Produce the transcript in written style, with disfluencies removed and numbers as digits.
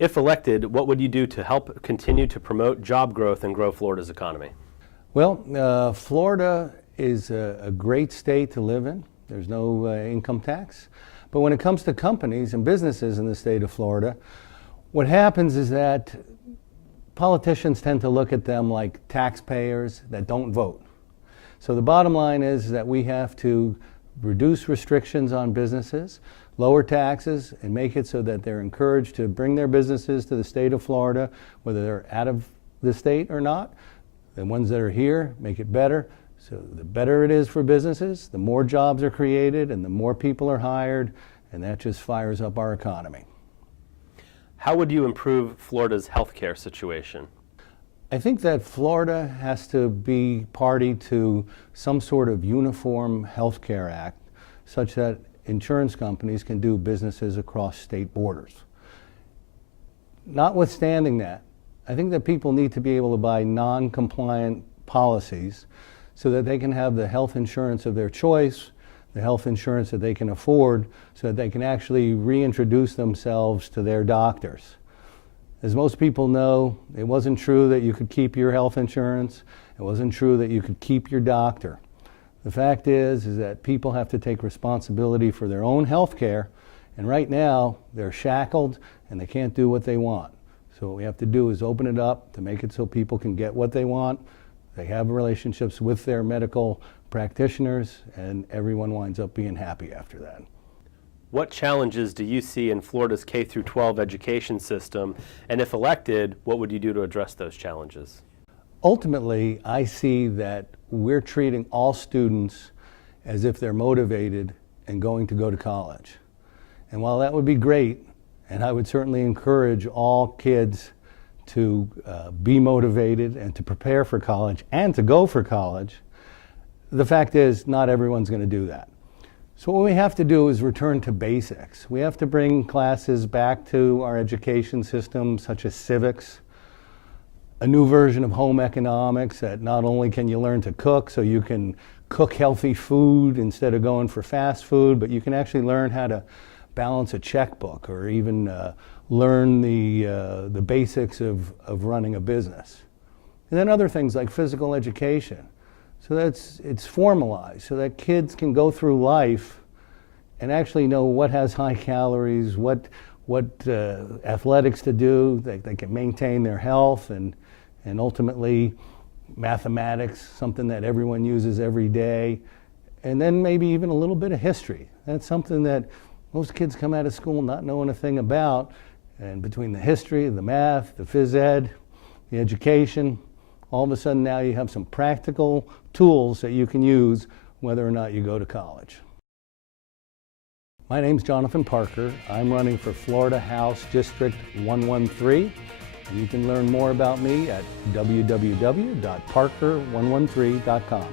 If elected, what would you do to help continue to promote job growth and grow Florida's economy? Well, Florida is a great state to live in. There's no income tax. But when it comes to companies and businesses in the state of Florida, what happens is that politicians tend to look at them like taxpayers that don't vote. So the bottom line is that we have to reduce restrictions on businesses, lower taxes, and make it so that they're encouraged to bring their businesses to the state of Florida, whether they're out of the state or not. The ones that are here, make it better. So the better it is for businesses, the more jobs are created and the more people are hired, and that just fires up our economy. How would you improve Florida's healthcare situation? I think that Florida has to be party to some sort of uniform health care act such that insurance companies can do businesses across state borders. Notwithstanding that, I think that people need to be able to buy non-compliant policies so that they can have the health insurance of their choice, the health insurance that they can afford, so that they can actually reintroduce themselves to their doctors. As most people know, it wasn't true that you could keep your health insurance. It wasn't true that you could keep your doctor. The fact is that people have to take responsibility for their own health care, and right now they're shackled and they can't do what they want. So what we have to do is open it up to make it so people can get what they want. They have relationships with their medical practitioners, and everyone winds up being happy after that. What challenges do you see in Florida's K-12 education system? And if elected, what would you do to address those challenges? Ultimately, I see that we're treating all students as if they're motivated and going to go to college. And while that would be great, and I would certainly encourage all kids to be motivated and to prepare for college and to go for college, the fact is not everyone's going to do that. So what we have to do is return to basics. We have to bring classes back to our education system, such as civics, a new version of home economics that not only can you learn to cook so you can cook healthy food instead of going for fast food, but you can actually learn how to balance a checkbook or even learn the basics of running a business. And then other things like physical education. So it's formalized so that kids can go through life and actually know what has high calories, what athletics to do, they can maintain their health, and ultimately mathematics, something that everyone uses every day, and then maybe even a little bit of history. That's something that most kids come out of school not knowing a thing about, and between the history, the math, the phys ed, the education, all of a sudden now you have some practical tools that you can use whether or not you go to college. My name's Jonathan Parker. I'm running for Florida House District 113. And you can learn more about me at www.parker113.com.